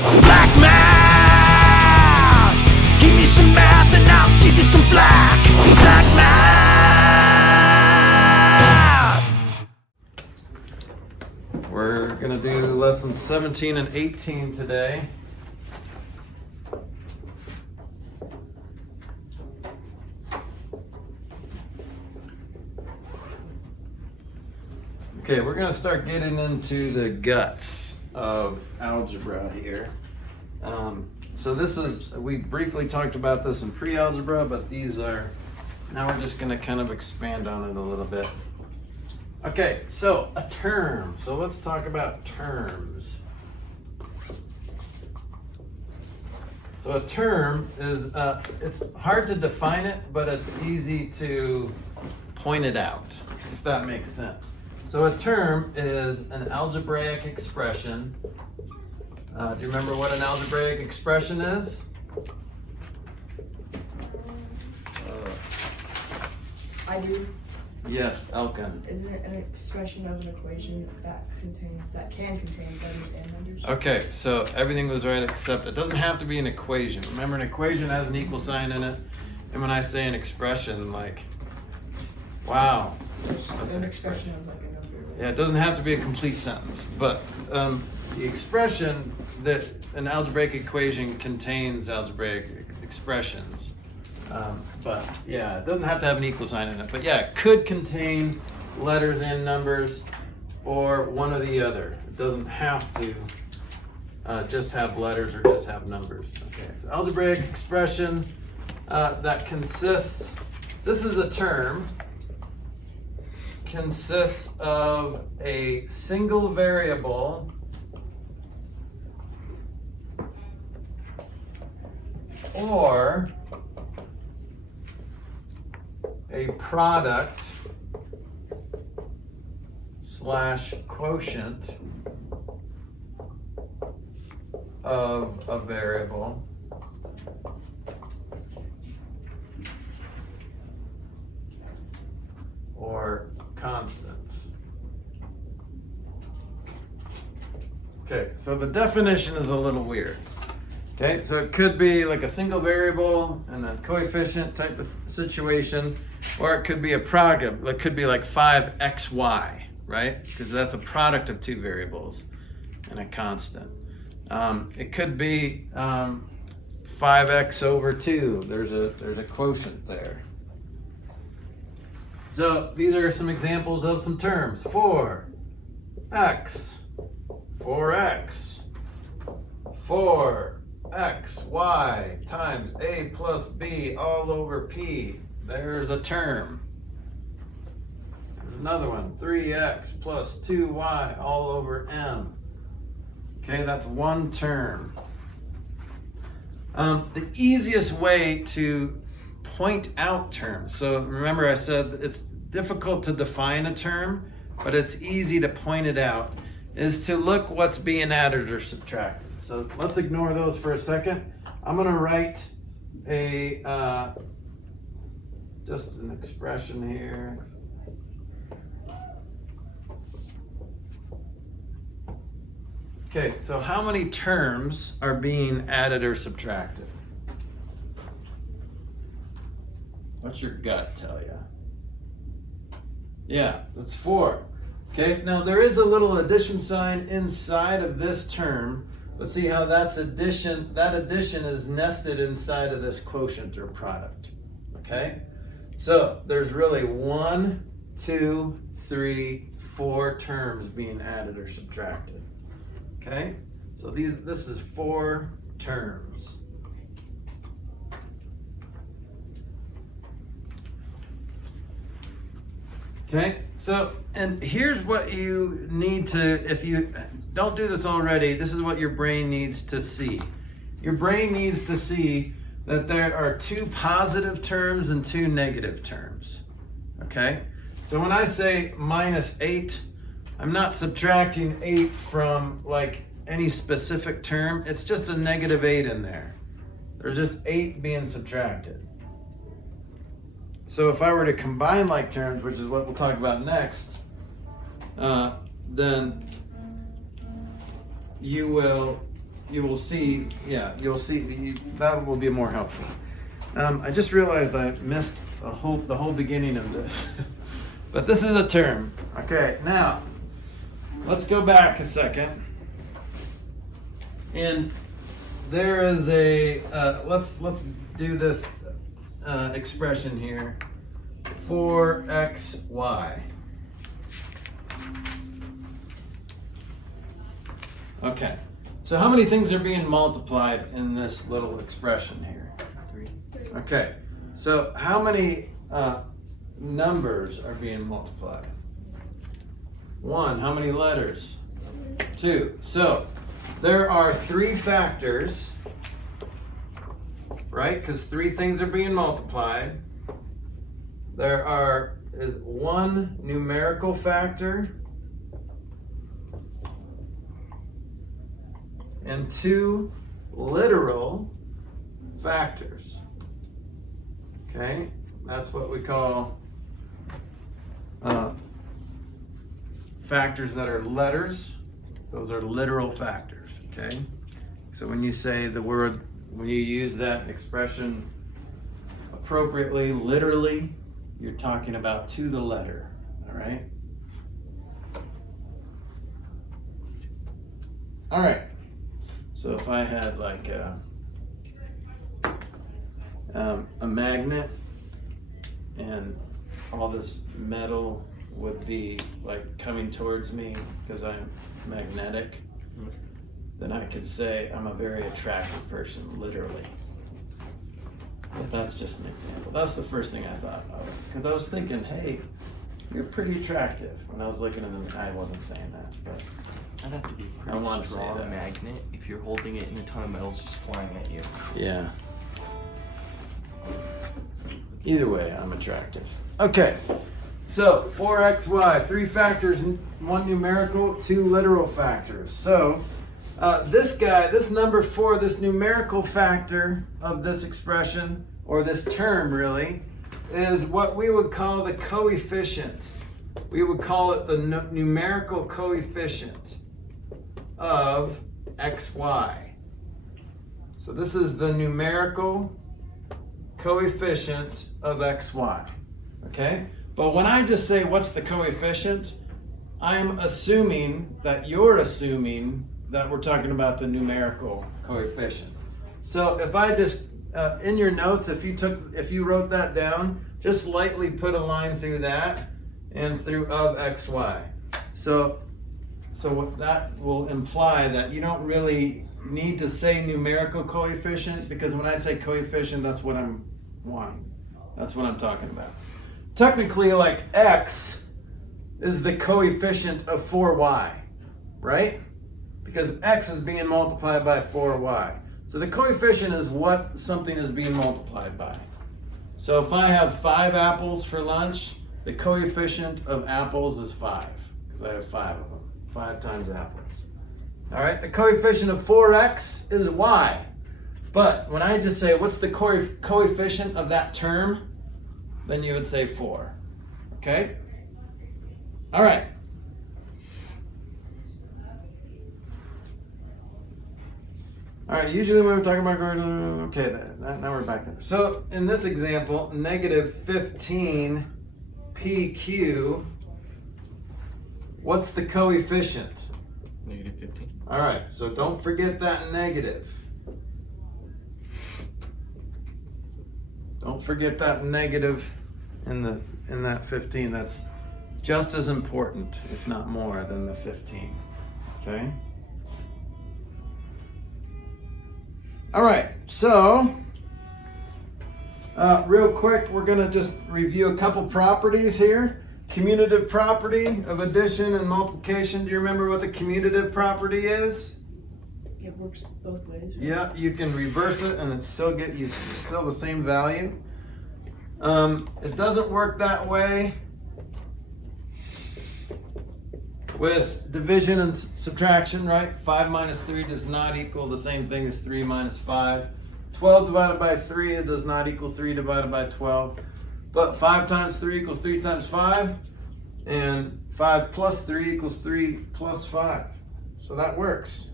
Flack math! Give me some math and I'll give you some flack. Flack math! We're gonna do lessons 17 and 18 today. Okay, we're gonna start getting into the guts of algebra here. So this is, we briefly talked about this in pre-algebra, but these are, now we're just gonna kind of expand on it a little bit. Okay, so a term. So let's talk about terms. So a term is, it's hard to define it, but it's easy to point it out, if that makes sense. So a term is an algebraic expression. Do you remember what an algebraic expression is? I do. Yes, Elkin. Is it an expression of an equation that can contain letters and numbers? Okay, so everything was right except it doesn't have to be an equation. Remember, an equation has an equal sign in it. And when I say an expression, like, wow, that's an expression. Of like a number. Yeah, it doesn't have to be a complete sentence, but the expression that an algebraic equation contains algebraic expressions. But yeah, it doesn't have to have an equal sign in it. But yeah, it could contain letters and numbers or one or the other. It doesn't have to just have letters or just have numbers. Okay, so algebraic expression that consists, this is a term, consists of a single variable or a product slash quotient of a variable or constants. Okay, so the definition is a little weird. Okay, so it could be like a single variable and a coefficient type of situation, or it could be a product. It could be like 5xy, right? Because that's a product of two variables and a constant. It could be 5x over 2. There's a quotient there. So these are some examples of some terms. 4x, 4x, 4xy times a plus b all over p. There's a term. There's another one, 3x plus 2y all over m. Okay, that's one term. The easiest way to point out terms. So remember I said it's difficult to define a term, but it's easy to point it out, is to look what's being added or subtracted. So let's ignore those for a second. I'm gonna write a, just an expression here. Okay, so how many terms are being added or subtracted? What's your gut tell you? Yeah, that's 4. Okay, now there is a little addition sign inside of this term. Let's see how that's addition. That addition is nested inside of this quotient or product. Okay, so there's really 1, 2, 3, 4 terms being added or subtracted. Okay, so this is 4 terms. Okay, so, and here's what you need to, if you don't do this already, this is what your brain needs to see. Your brain needs to see that there are 2 positive terms and 2 negative terms. Okay, so when I say minus 8, I'm not subtracting 8 from like any specific term. It's just a negative 8 in there. There's just 8 being subtracted. So if I were to combine like terms, which is what we'll talk about next, then you will you will see, that will be more helpful. I just realized I missed the whole beginning of this. But this is a term. Okay, now, let's go back a second. And there is a, let's do this expression here. 4xy. Okay, so how many things are being multiplied in this little expression here? 3. Okay, so how many numbers are being multiplied? 1. How many letters? 2. So there are 3 factors, right? Because 3 things are being multiplied. There is 1 numerical factor and 2 literal factors. Okay, that's what we call factors that are letters. Those are literal factors. Okay, so when you say the word, when you use that expression appropriately, literally, you're talking about to the letter. All right. All right. So if I had like a magnet and all this metal would be like coming towards me because I'm magnetic, then I could say I'm a very attractive person, literally. But that's just an example. That's the first thing I thought of. Because I was thinking, hey, you're pretty attractive. When I was looking at them, I wasn't saying that. But That'd have to be a I wanna pretty say strong that. magnet if you're holding it and a ton of metal's just flying at you. yeah. Either way, I'm attractive. Okay. So 4xy, 3 factors, 1 numerical, 2 literal factors. So this guy, this number 4, this numerical factor of this expression, or this term really, is what we would call the coefficient. We would call it the numerical coefficient of xy. So this is the numerical coefficient of xy. Okay? But when I just say what's the coefficient, I'm assuming that you're assuming that we're talking about the numerical coefficient. So if I just in your notes, if you wrote that down, just lightly put a line through that and through of xy. So what that will imply that you don't really need to say numerical coefficient, because when I say coefficient, that's what I'm wanting. That's what I'm talking about. Technically, like x is the coefficient of 4y, right? Because x is being multiplied by 4y. So the coefficient is what something is being multiplied by. So if I have 5 apples for lunch, the coefficient of apples is 5, because I have 5 of them. 5 times apples. All right, the coefficient of 4x is y. But when I just say, what's the coefficient of that term? Then you would say 4. Okay? All right. All right, usually when we're talking about, okay, now we're back there. So in this example, negative 15 PQ, what's the coefficient? Negative 15. All right, so don't forget that negative. Don't forget that negative in that 15. That's just as important, if not more, than the 15. Okay? All right, so real quick, we're going to just review a couple properties here. Commutative property of addition and multiplication. Do you remember what the commutative property is? It works both ways. Right? Yeah, you can reverse it and it still get you still the same value. It doesn't work that way with division and subtraction, right? 5 minus 3 does not equal the same thing as 3 minus 5. 12 divided by 3, it does not equal 3 divided by 12. But 5 times 3 equals 3 times 5. And 5 plus 3 equals 3 plus 5. So that works.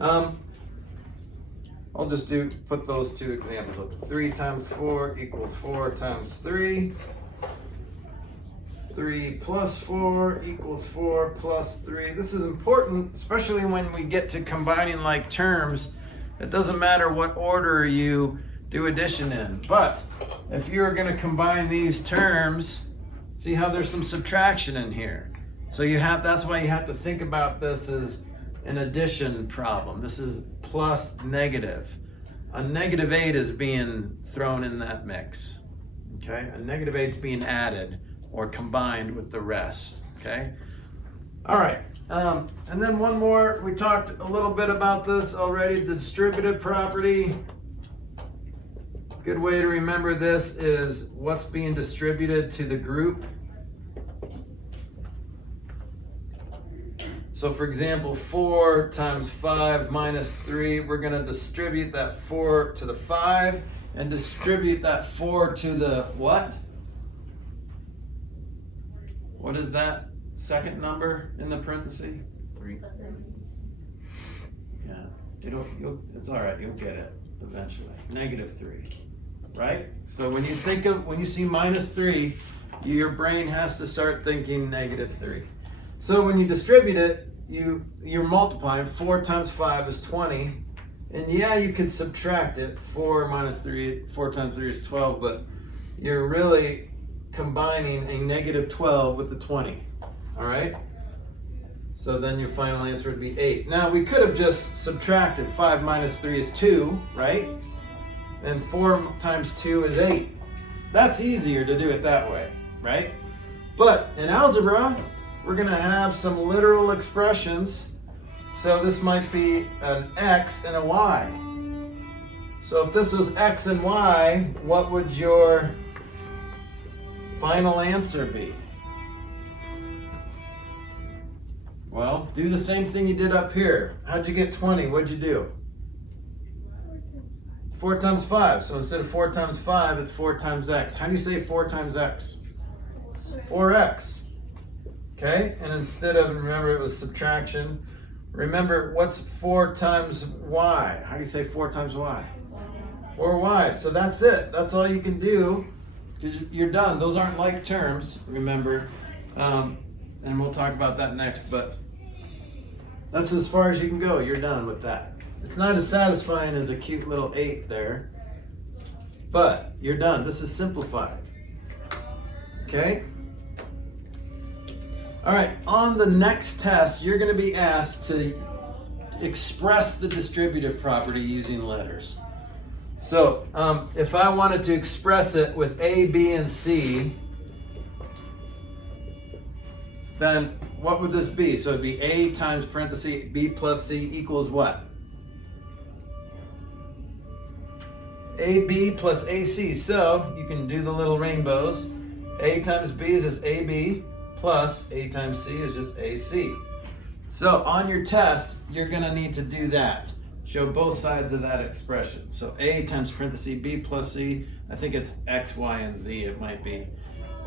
I'll just put those two examples up. 3 times 4 equals 4 times 3. 3 plus 4 equals 4 plus 3. This is important, especially when we get to combining like terms. It doesn't matter what order you do addition in, but if you're going to combine these terms, see how there's some subtraction in here. So that's why you have to think about this as an addition problem. This is plus negative. A negative 8 is being thrown in that mix. Okay? A negative 8 is being added or combined with the rest. Okay? All right. And then one more. We talked a little bit about this already, the distributive property. Good way to remember this is what's being distributed to the group. So for example, 4 times 5 minus 3, we're going to distribute that 4 to the 5 and distribute that 4 to the what? What is that second number in the parenthesis? 3. Yeah, it's all right, you'll get it eventually. -3, right? So when you see minus 3, your brain has to start thinking -3. So when you distribute it, you're multiplying. 4 times 5 is 20. And yeah, you could subtract it. 4 minus 3, 4 times 3 is 12, but you're really combining a -12 with the 20. All right? So then your final answer would be 8. Now we could have just subtracted. 5 minus 3 is 2, right? And 4 times 2 is 8. That's easier to do it that way, right? But in algebra, we're going to have some literal expressions. So this might be an x and a y. So if this was x and y, what would your final answer be? Well, do the same thing you did up here. How'd you get 20? What'd you do? 4 times 5. So instead of 4 times 5, it's 4 times x. How do you say 4 times x? 4x. Okay? And instead of, remember it was subtraction, remember what's 4 times y? How do you say 4 times y? 4y. So that's it. That's all you can do because you're done. Those aren't like terms, remember. And we'll talk about that next, but that's as far as you can go. You're done with that. It's not as satisfying as a cute little 8 there, but you're done. This is simplified. Okay? All right, on the next test, you're going to be asked to express the distributive property using letters. So if I wanted to express it with A, B, and C, then what would this be? So it'd be A times parenthesis B plus C equals what? AB plus AC. So you can do the little rainbows. A times B is just AB plus A times C is just AC. So on your test, you're going to need to do that. Show both sides of that expression. So A times parenthesis B plus C, I think it's X, Y, and Z it might be,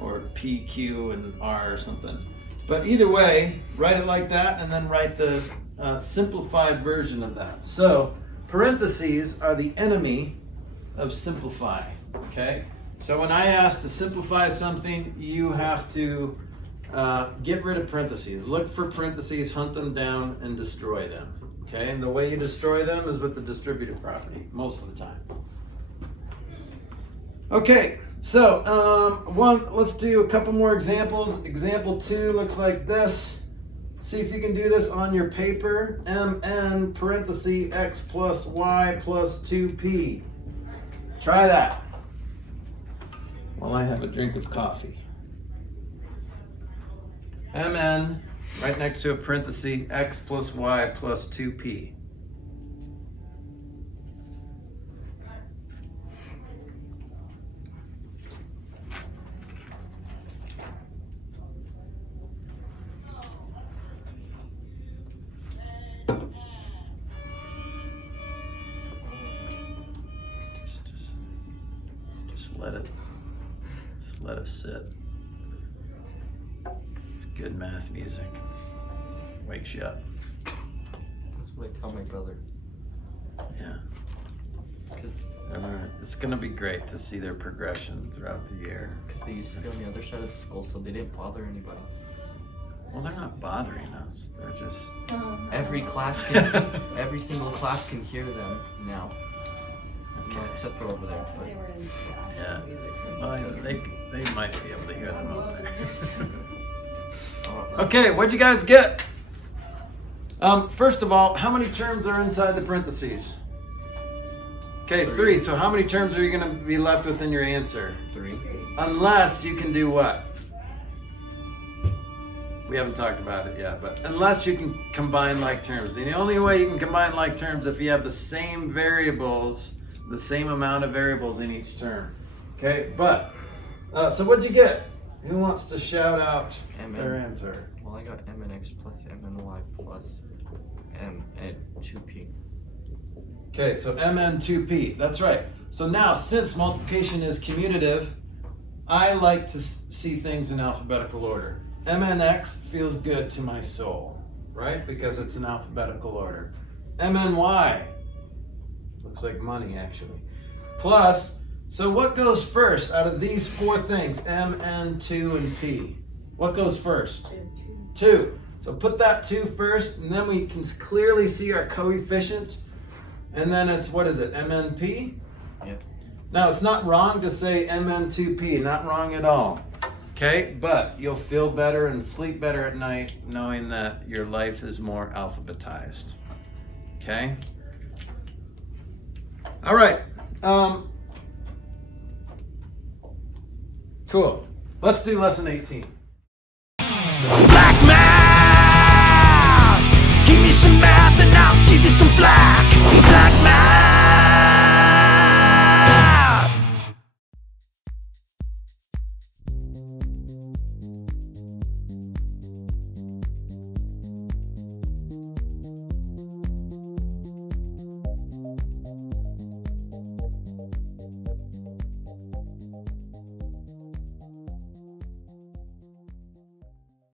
or P, Q, and R or something. But either way, write it like that and then write the simplified version of that. So parentheses are the enemy of simplify, okay? So when I ask to simplify something, you have to get rid of parentheses. Look for parentheses, hunt them down, and destroy them, okay? And the way you destroy them is with the distributive property, most of the time. Okay, so let's do a couple more examples. Example 2 looks like this. See if you can do this on your paper. Mn parenthesis x plus y plus 2p. Try that while I have a drink of coffee. Mn, right next to a parenthesis, x plus y plus 2p. Just let it sit. It's good math music. Wakes you up. That's what I tell my brother. Yeah. Because It's gonna be great to see their progression throughout the year. they used to be on the other side of the school, so they didn't bother anybody. Well, they're not bothering us. They're just. Every class can, every single class can hear them now. Well, except for over there. But. Yeah. Well, they might be able to hear them up there. Okay, what'd you guys get? First of all, how many terms are inside the parentheses? Okay, 3. So how many terms are you going to be left with in your answer? 3. Unless you can do what? We haven't talked about it yet, but unless you can combine like terms. And the only way you can combine like terms if you have the same variables, the same amount of variables in each term. Okay, but, so what'd you get? Who wants to shout out their answer? Well, I got m and x plus m and y plus m and 2p. Okay, so mn2p, that's right. So now, since multiplication is commutative, I like to see things in alphabetical order. mnx feels good to my soul, right? Because it's in alphabetical order. mny, looks like money actually. Plus, so what goes first out of these 4 things, mn, 2, and p? What goes first? 2. So put that 2 first, and then we can clearly see our coefficient. And then it's, what is it, MNP? Yep. Now, it's not wrong to say MN2P, not wrong at all. Okay, but you'll feel better and sleep better at night knowing that your life is more alphabetized. Okay? All right. Cool. Let's do lesson 18.